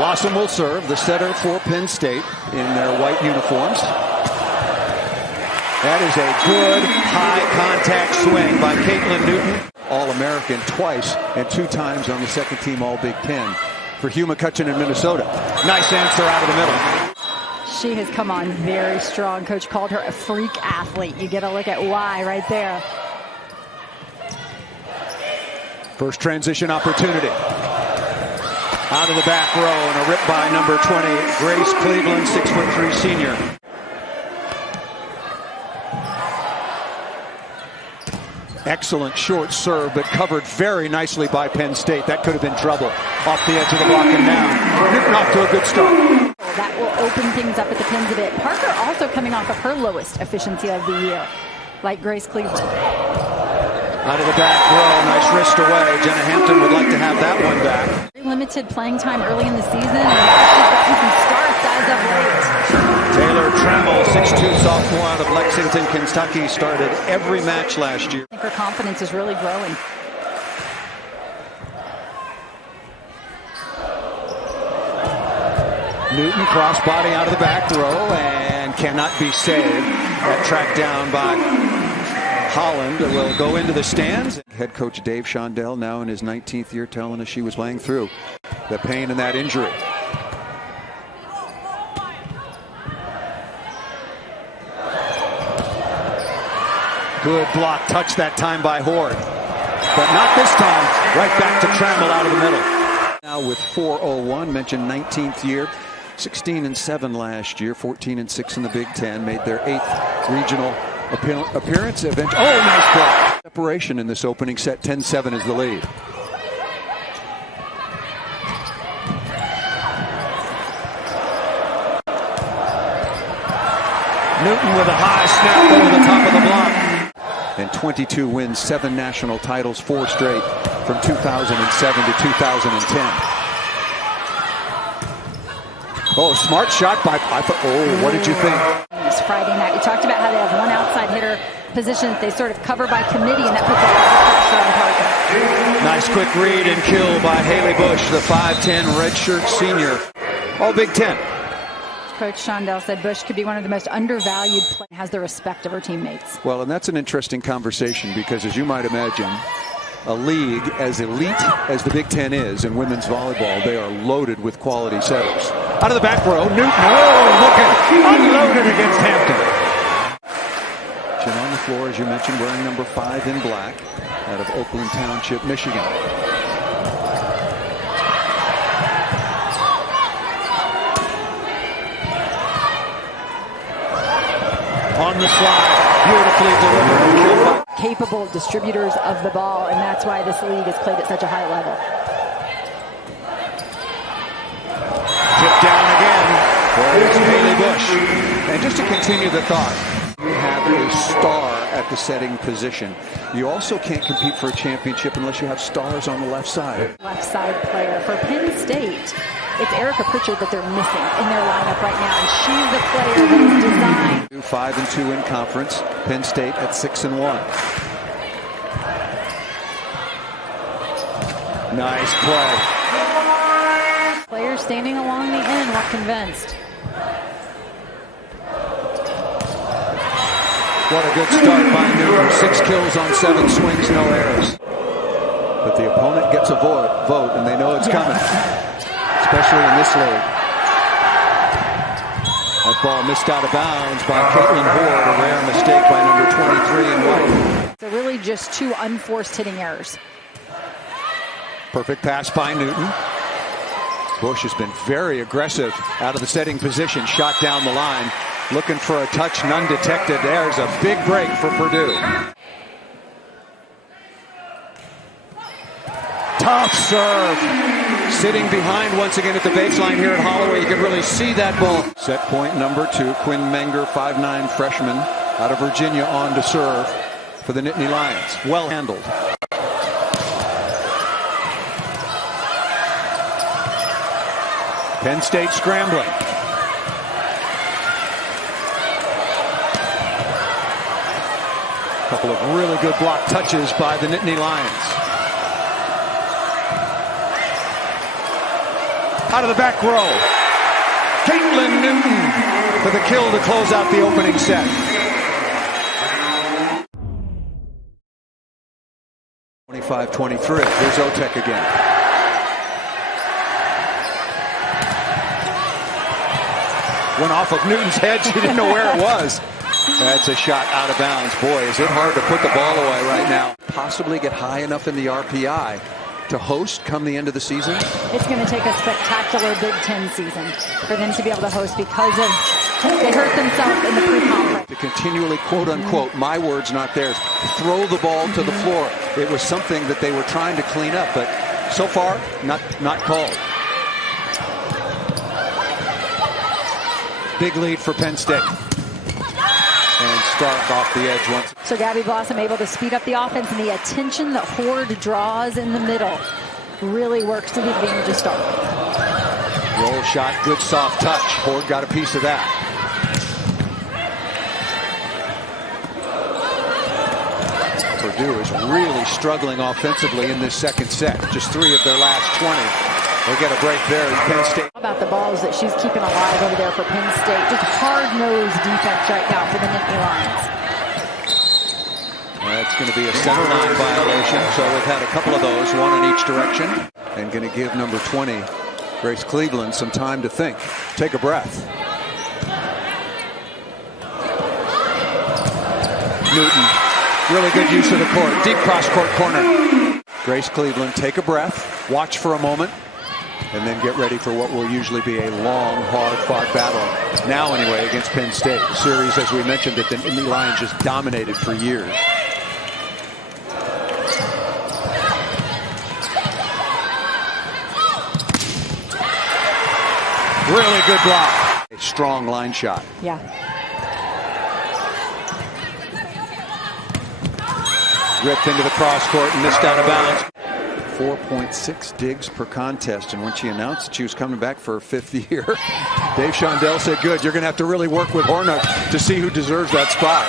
Blossom will serve, the setter for Penn State in their white uniforms. That is a good high contact swing by Caitlin Newton. All-American twice and 2 times on the second team All-Big Ten for Hugh McCutcheon in Minnesota. Nice answer out of the middle. She has come on very strong. Coach called her a freak athlete. You get a look at why right there. First transition opportunity. Out of the back row and a rip by number 20, Grace Cleveland, 6'3" senior. Excellent short serve, but covered very nicely by Penn State. That could have been trouble. Off the edge of the block and down. Newton off to a good start. That will open things up at the pins a bit. Parker also coming off of her lowest efficiency of the year, like Grace Cleveland. Out of the back row, nice wrist away. Jenna Hampton would like to have that one back. Limited playing time early in the season, and she's gotten some starts as of late. Taylor Trammell, 6'2" sophomore out of Lexington, Kentucky, started every match last year. I think her confidence is really growing. Newton crossbody out of the back row and cannot be saved. That tracked down by Holland will go into the stands. Head coach Dave Shondell, now in his 19th year, telling us she was playing through the pain and that injury. Good block touch that time by Horde, but not this time. Right back to Trammell out of the middle. Now with 4:01, mentioned 19th year, 16-7 last year, 14-6 in the Big Ten, made their 8th regional appearance. Oh, nice block. Separation in this opening set. 10-7 is the lead. Newton with a high snap over the top of the block. And 22 wins, 7 national titles, 4 straight from 2007 to 2010. Oh, smart shot by, what did you think? It's Friday night. We talked about how they have one outside hitter position that they sort of cover by committee, and that puts a lot of pressure on Parker. Nice quick read and kill by Haley Bush, the 5'10" redshirt senior. All Big Ten. Coach Shondell said Bush could be one of the most undervalued players, has the respect of her teammates. Well, and that's an interesting conversation because, as you might imagine, a league as elite as the Big Ten is in women's volleyball, they are loaded with quality setters. Out of the back row, Newton, looking, unloaded against Hampton. Chin on the floor, as you mentioned, wearing number 5 in black, out of Oakland Township, Michigan. On the slide, beautifully delivered and killed by. Capable distributors of the ball, and that's why this league is played at such a high level. Tip down again. There's Haley Bush. And just to continue the thought, you have a star at the setting position. You also can't compete for a championship unless you have stars on the left side. Left side player for Penn State. It's Erica Pritchard that they're missing in their lineup right now, and she's the player that is designed. 5-2 in conference. Penn State at 6-1. Nice play. Players standing along the end, not convinced. What a good start by Newton. 6 kills on 7 swings, no errors. But the opponent gets a vote, and they know it's coming. Especially in this league. That ball missed out of bounds by Caitlin Horde, a rare mistake by number 23 in white. So really just 2 unforced hitting errors. Perfect pass by Newton. Bush has been very aggressive out of the setting position, shot down the line. Looking for a touch, none detected. There's a big break for Purdue. Tough serve. Sitting behind once again at the baseline here at Holloway. You can really see that ball. Set point number 2. Quinn Menger, 5'9" freshman out of Virginia, on to serve for the Nittany Lions. Well handled. Penn State scrambling. Couple of really good block touches by the Nittany Lions. out of the back row. Caitlin Newton for the kill to close out the opening set. 25-23. Here's Otek again. Went off of Newton's head. She didn't know where it was. That's a shot out of bounds. Boy, is it hard to put the ball away right now. Possibly get high enough in the RPI to host come the end of the season. It's going to take a spectacular Big Ten season for them to be able to host because of they hurt themselves in the pre-conference. To continually, quote unquote, my words not theirs, throw the ball to the floor. It was something that they were trying to clean up, but so far not called. Big lead for Penn State. And Stark off the edge once. So Gabby Blossom able to speed up the offense, and the attention that Horde draws in the middle really works to the advantage of Stark. Roll shot, good soft touch. Horde got a piece of that. Purdue is really struggling offensively in this second set. Just 3 of their last 20. They get a break there in Penn State. How about the balls that she's keeping alive over there for Penn State? Just hard-nosed defense right now for the Nittany Lions. That's going to be a center line violation. So we've had a couple of those, one in each direction. And going to give number 20, Grace Cleveland, some time to think. Take a breath. Newton, really good use of the court. Deep cross-court corner. Grace Cleveland, take a breath. Watch for a moment. And then get ready for what will usually be a long, hard-fought battle. Now, anyway, against Penn State. A series, as we mentioned, that the Nittany Lions just dominated for years. Really good block. A strong line shot. Yeah. Ripped into the cross court and missed out of bounds. 4.6 digs per contest, and when she announced she was coming back for her 5th year, Dave Shondell said, good, you're going to have to really work with Horner to see who deserves that spot.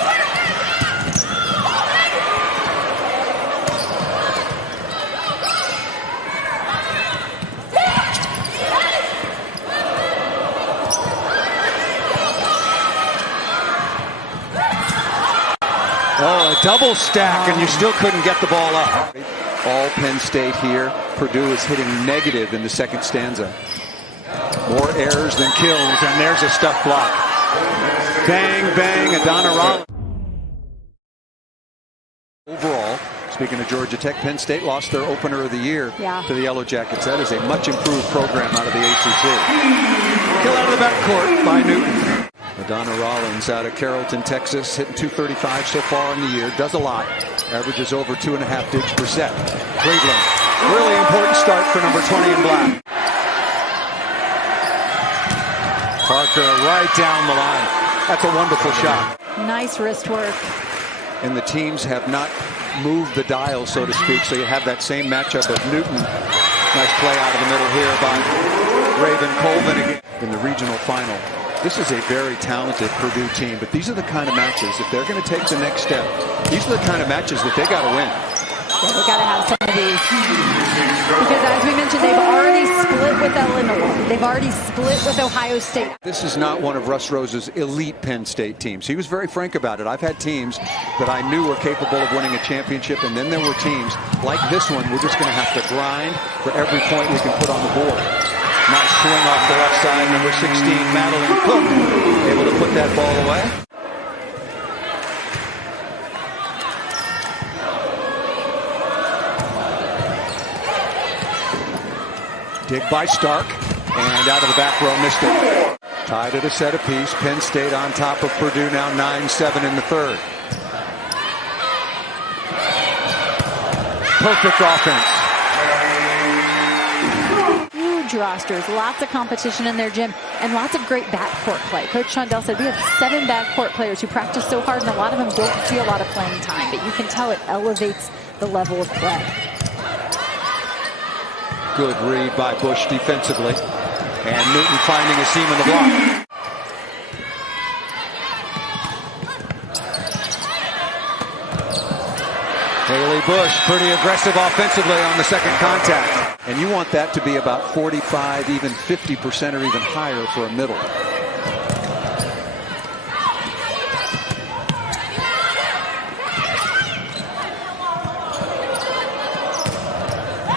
Oh, a double stack, and you still couldn't get the ball up. All Penn State here. Purdue is hitting negative in the second stanza. More errors than kills, and there's a stuff block. Bang, bang, Adana Rollins. Overall, speaking of Georgia Tech, Penn State lost their opener of the year to the Yellow Jackets. That is a much improved program out of the ACC. Kill out of the backcourt by Newton. Adana Rollins out of Carrollton, Texas, hitting .235 so far in the year. Does a lot. Averages over 2.5 digs per set. Cleveland, really important start for number 20 in black. Parker right down the line. That's a wonderful shot. Nice wrist work. And the teams have not moved the dial, so to speak, so you have that same matchup of Newton. Nice play out of the middle here by Raven Colvin again in the regional final. This is a very talented Purdue team, but these are the kind of matches, if they're going to take the next step, these are the kind of matches that they got to win. Yeah, they got to have some of these. Because as we mentioned, they've already split with Illinois. They've already split with Ohio State. This is not one of Russ Rose's elite Penn State teams. He was very frank about it. I've had teams that I knew were capable of winning a championship, and then there were teams like this one, we're just going to have to grind for every point we can put on the board. Nice swing off the left side. Number 16, Madeline Cook, able to put that ball away. Dig by Stark, and out of the back row, missed it. Tied at a set apiece. Penn State on top of Purdue now 9-7 in the third. Perfect offense. Huge rosters, lots of competition in their gym, and lots of great backcourt play. Coach Shondell said we have 7 backcourt players who practice so hard, and a lot of them don't see a lot of playing time, but you can tell it elevates the level of play. Good read by Bush defensively, and Newton finding a seam in the block. Haley Bush pretty aggressive offensively on the second contact. And you want that to be about 45, even 50% or even higher for a middle.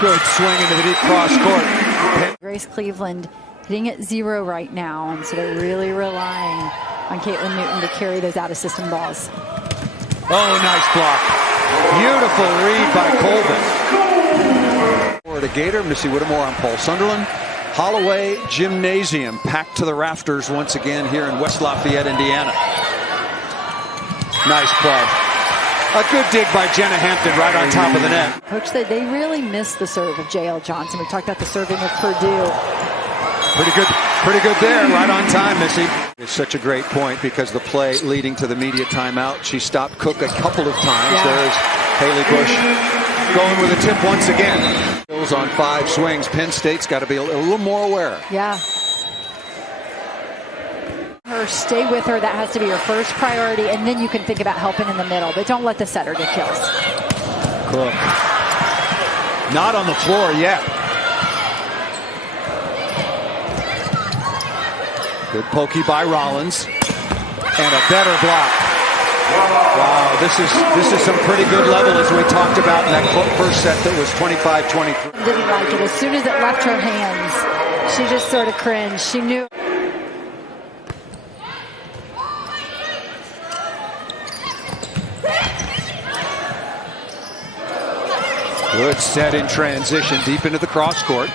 Good swing into the deep cross court. Grace Cleveland hitting at 0 right now, and so they're really relying on Caitlin Newton to carry those out-of-system balls. Oh, nice block. Beautiful read by Colvin. Florida Gator, Missy Whittemore on Paul Sunderland. Holloway Gymnasium packed to the rafters once again here in West Lafayette, Indiana. Nice play. A good dig by Jenna Hampton right on top of the net. Coach said they really missed the serve of J.L. Johnson. We talked about the serving of Purdue. Pretty good there, right on time, Missy. It's such a great point because the play leading to the media timeout, she stopped Cook a couple of times. Yeah. There's Haley Bush going with a tip once again. Bills on 5 swings. Penn State's got to be a little more aware. Yeah. Stay with her. That has to be your first priority, and then you can think about helping in the middle. But don't let the setter get kills. Cook. Not on the floor yet. Good pokey by Rollins. And a better block. Wow, this is some pretty good level as we talked about in that first set that was 25-23. Didn't like it. As soon as it left her hands, she just sort of cringed. She knew. Good set in transition deep into the cross court.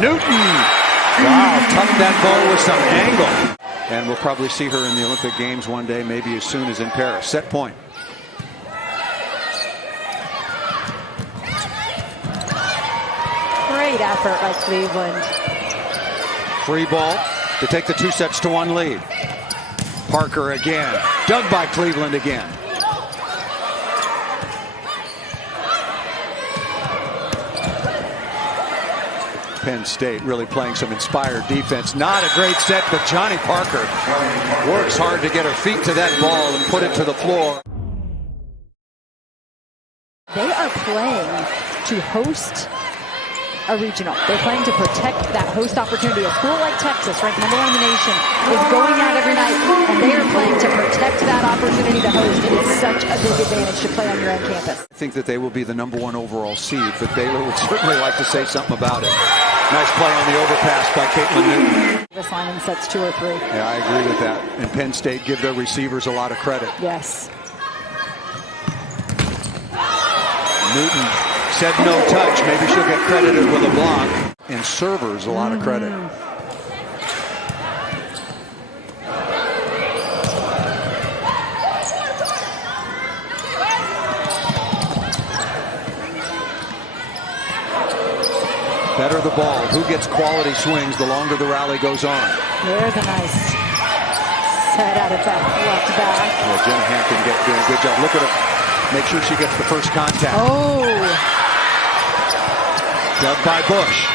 Newton. Wow, tucked that ball with some angle. And we'll probably see her in the Olympic Games one day, maybe as soon as in Paris. Set point. Great effort by Cleveland. Free ball to take the 2-1 lead. Parker again. Dug by Cleveland again. Penn State really playing some inspired defense. Not a great set, but Johnny Parker works hard to get her feet to that ball and put it to the floor. They are playing to host a regional. They're playing to protect that host opportunity. A school like Texas, ranked #1 in the nation, is going out every night, and they are playing to protect that opportunity to host. And it's such a big advantage to play on your own campus. I think that they will be the #1 overall seed, but Baylor would certainly like to say something about it. Nice play on the overpass by Caitlin Newton. This line in sets 2 or 3. Yeah, I agree with that. And Penn State give their receivers a lot of credit. Yes. Newton said no touch. Maybe she'll get credited with a block. And servers a lot of credit. Better the ball. Who gets quality swings the longer the rally goes on. There's a nice set out of that left back. Well, Jenna Hampton doing a good job. Look at her. Make sure she gets the first contact. Oh. Dug by Bush.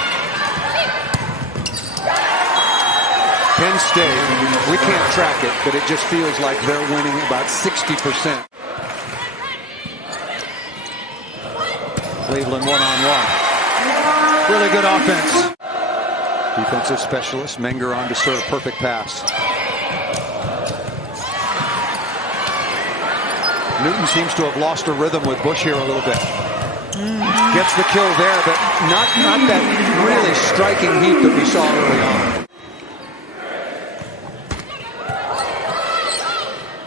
Penn State, we can't track it, but it just feels like they're winning about 60%. Cleveland one-on-one. Really good offense. Defensive specialist, Menger on to serve. Perfect pass. Newton seems to have lost her rhythm with Bush here a little bit. Gets the kill there, but not that really striking heat that we saw early on.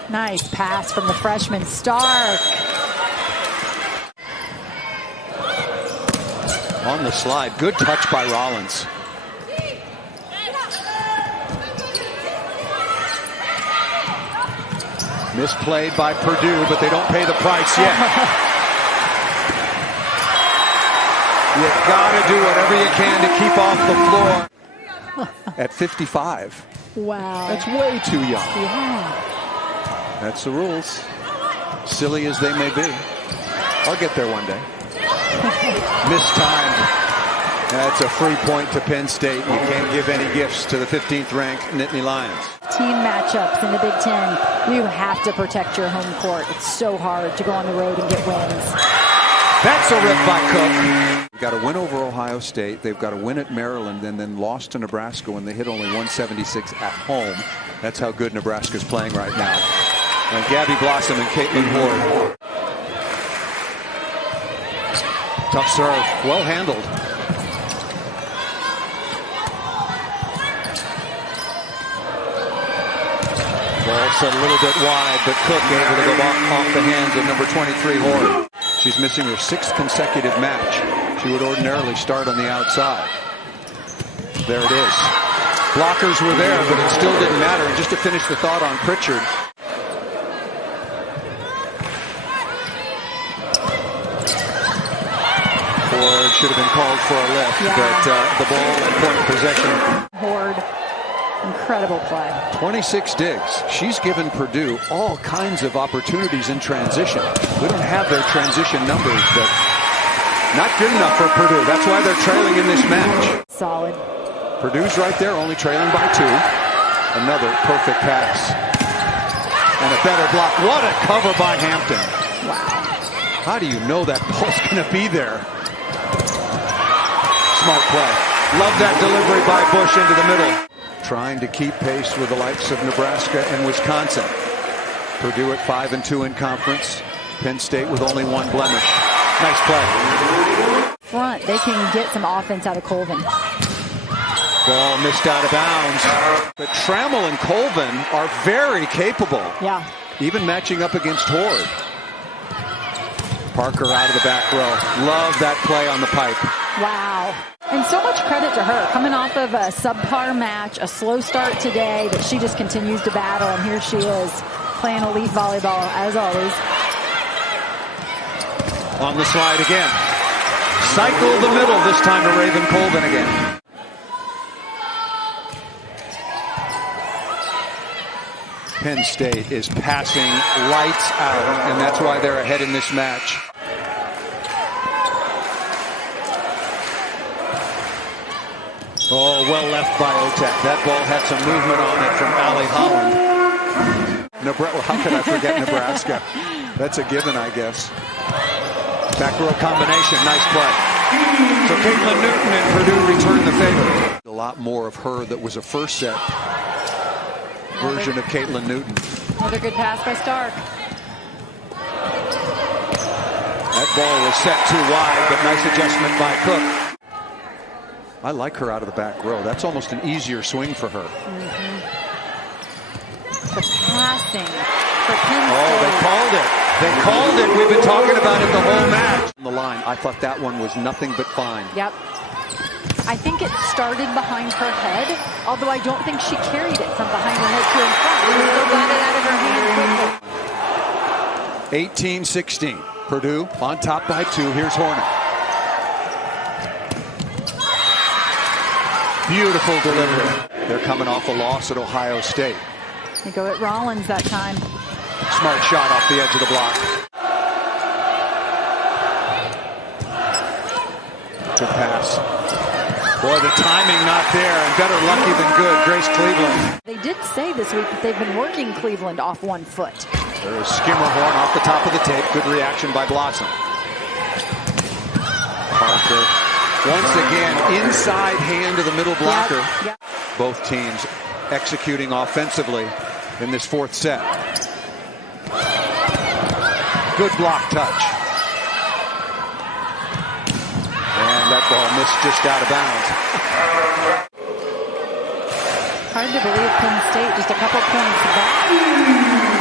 Nice pass from the freshman Stark. On the slide. Good touch by Rollins. Misplayed by Purdue, but they don't pay the price yet. You gotta do whatever you can to keep off the floor. At 55. Wow. That's way too young. Yeah. That's the rules. Silly as they may be. I'll get there one day. Mistimed. That's a free point to Penn State. You can't give any gifts to the 15th ranked Nittany Lions. team matchups in the Big Ten, you have to protect your home court. It's so hard to go on the road and get wins. That's a rip by Cook. They've got to win over Ohio State. They've got to win at Maryland and then lost to Nebraska when they hit only 176 at home. That's how good Nebraska's playing right now. And Gabby Blossom and Caitlin Ward. Tough serve. Well handled. Ball set a little bit wide, but Cook able to go off the hands of number 23 Ward. She's missing her 6th consecutive match. She would ordinarily start on the outside. There it is. Blockers were there, but it still didn't matter. And just to finish the thought on Pritchard. Ford should have been called for a lift, but the ball and point of possession. Horde. Incredible play. 26 digs. She's given Purdue all kinds of opportunities in transition. We don't have their transition numbers, but not good enough for Purdue. That's why they're trailing in this match. Solid. Purdue's right there, only trailing by 2. Another perfect pass. And a better block. What a cover by Hampton. Wow. How do you know that ball's going to be there? Smart play. Love that delivery by Bush into the middle. Trying to keep pace with the likes of Nebraska and Wisconsin. Purdue at 5-2 in conference. Penn State with only 1 blemish. Nice play. Front, they can get some offense out of Colvin. Ball missed out of bounds. But Trammell and Colvin are very capable. Yeah. Even matching up against Horde. Parker out of the back row. Love that play on the pipe. Wow. And so much credit to her. Coming off of a subpar match, a slow start today, that she just continues to battle. And here she is, playing elite volleyball, as always. On the slide again. Cycle the middle, this time to Raven Colvin again. Penn State is passing lights out, and that's why they're ahead in this match. Oh, well left by Otek. That ball had some movement on it from Allie Holland. How could I forget Nebraska? That's a given, I guess. Back row combination, nice play. So Caitlin Newton and Purdue return the favor. A lot more of her that was a first set version of Caitlin Newton. Another good pass by Stark. That ball was set too wide, but nice adjustment by Cook. I like her out of the back row. That's almost an easier swing for her. The passing for Penn State. Oh, they called it. They called it. We've been talking about it the whole match. On the line, I thought that one was nothing but fine. Yep. I think it started behind her head, although I don't think she carried it from behind her head to in front. She still got it out of her hand quickly. 18-16. Purdue on top by 2. Here's Horner. Beautiful delivery. They're coming off a loss at Ohio State. They go at Rollins that time. Smart shot off the edge of the block. Good pass. Boy, the timing not there, and better lucky than good. Grace Cleveland. They did say this week that they've been working Cleveland off 1 foot. There is Skimmerhorn off the top of the tape. Good reaction by Blossom. Parker. Once again, inside hand to the middle blocker. Yep. Both teams executing offensively in this 4th set. Good block touch. And that ball missed just out of bounds. Hard to believe Penn State just a couple points back.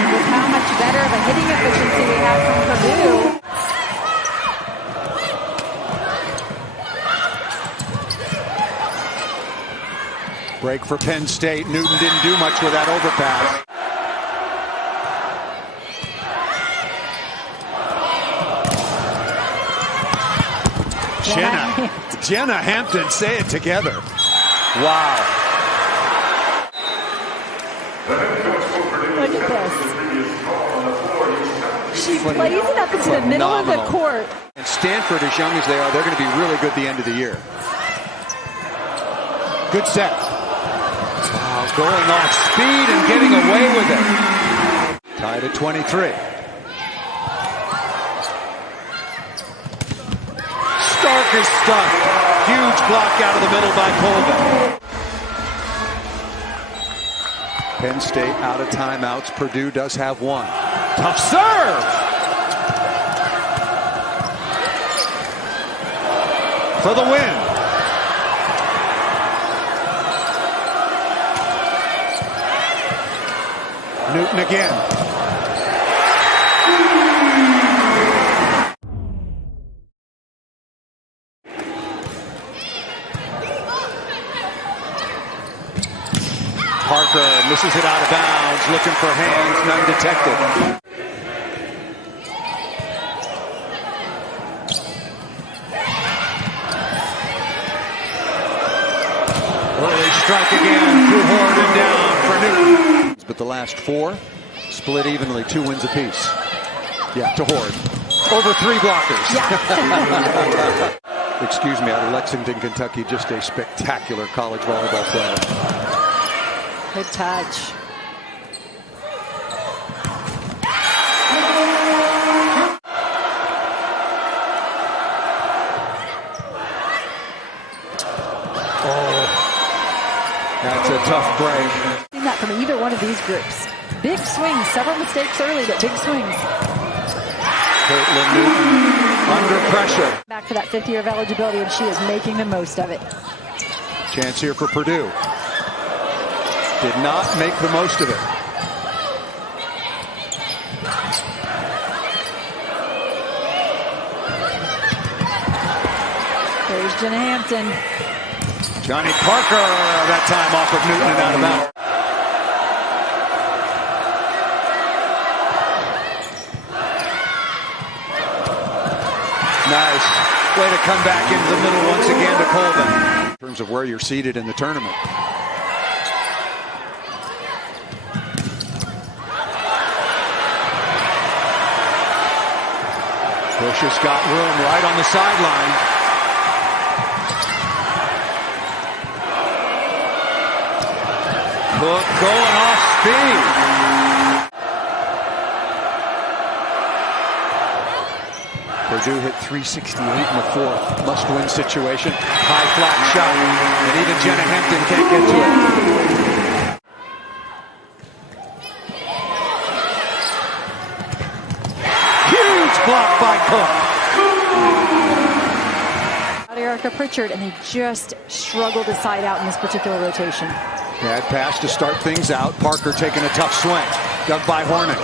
With how much better of a hitting efficiency we have from Purdue. Break for Penn State. Newton didn't do much with that overpass. Jenna Hampton, say it together. Wow. Look at this. She plays it up into the middle of the court. And Stanford, as young as they are, they're going to be really good at the end of the year. Good set. Wow, Going off speed and getting away with it. Tied at 23. Stark is stuck. Huge block out of the middle by Colvin. Penn State out of timeouts. Purdue does have one. Tough serve! For the win. Newton again. Parker misses it out of bounds, looking for hands, none detected. Early strike again, through Horde and down for Newton. But the last four split evenly, 2 wins apiece. Yeah, to Horde. Over 3 blockers. Yeah. Excuse me, out of Lexington, Kentucky, just a spectacular college volleyball player. Good touch. Oh, that's a tough break. Seen that from either one of these groups. Big swings, several mistakes early, but big swings. Caitlin Newton under pressure. Back to that 5th year of eligibility, and she is making the most of it. Chance here for Purdue. Did not make the most of it. There's Jenna Hampton. Johnny Parker, that time off of Newton and out of bounds. Nice. Way to come back into the middle once again to Colvin. In terms of where you're seated in the tournament. Bush has got room right on the sideline. Cook going off speed. Purdue hit 368 in the 4th. Must-win situation. High flat shot. And even Jenna Hampton can't get to it. Huge block by Cook. Erica Pritchard, and they just struggle to side out in this particular rotation. Bad pass to start things out. Parker taking a tough swing. Dug by Hornick.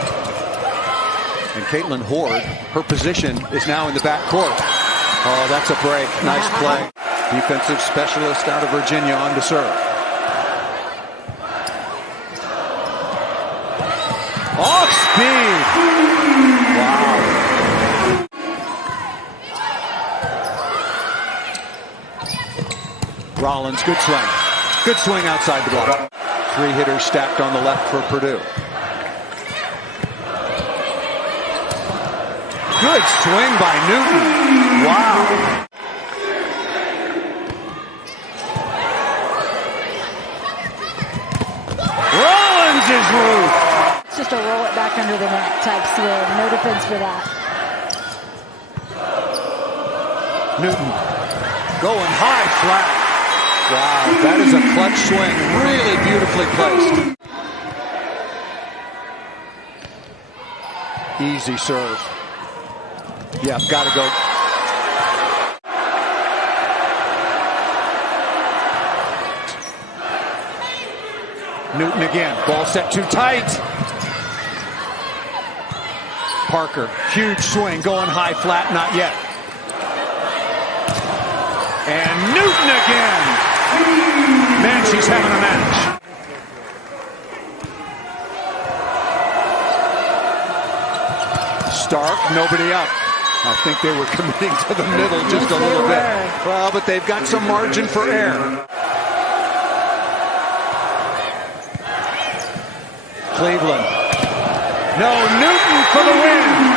And Caitlin Horde, her position is now in the back court. Oh, that's a break. Nice play. Defensive specialist out of Virginia on to serve. Off speed. Wow. Rollins, good swing. Good swing outside the block. 3 hitters stacked on the left for Purdue. Good swing by Newton. Wow. Rollins is loose. It's just a roll it back under the net type swing. No defense for that. Newton going high flat. Wow, that is a clutch swing. Really beautifully placed. Easy serve. Yeah, got to go. Newton again. Ball set too tight. Parker, huge swing, going high flat, not yet. And Newton again. Man, she's having a match. Stark, nobody up. I think they were committing to the middle just a little bit. Well, but they've got some margin for error. Cleveland. No, Newton for the win.